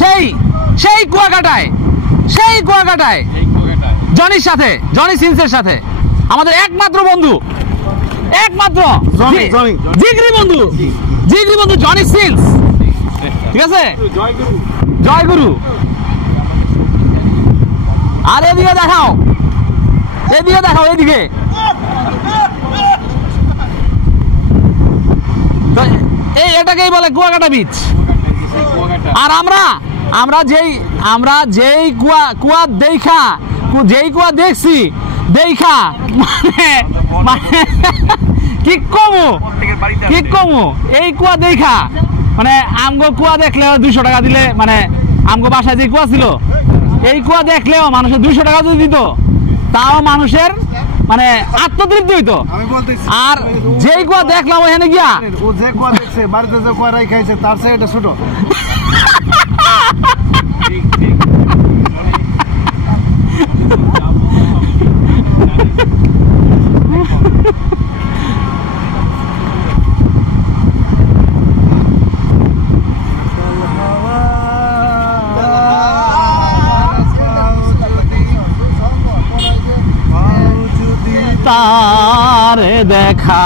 সেই সেই কুয়াকাটায় জনির সাথে, জনি সিন্সের সাথে আমাদের একমাত্র বন্ধু, একমাত্র জিগরি বন্ধু জনি সিন্স, ঠিক আছে? জয় গুরু। আর এদিকে দেখাও, এদিকে এই এটাকেই বলে কুয়াকাটা বিচ। আর আমরা যেই কুয়া দেখছি মানে কি কমু এই কুয়া দেখা, মানে আমগো কুয়া দেখলে 200 টাকা দিলে, মানে আমগো বাসায় যে কুয়া ছিল এই কুয়া দেখলেও মানুষের 200 টাকা যদি দিত তাও মানুষের মানে আত্মতৃপ্তি হইতো। আর যেই কুয়া দেখলাম ওখানে গিয়া, ও যে কুয়া দেখছে বাড়িতে যে কুয়া রাই খাইছে তার চেয়ে এটা ছোট। তার দেখা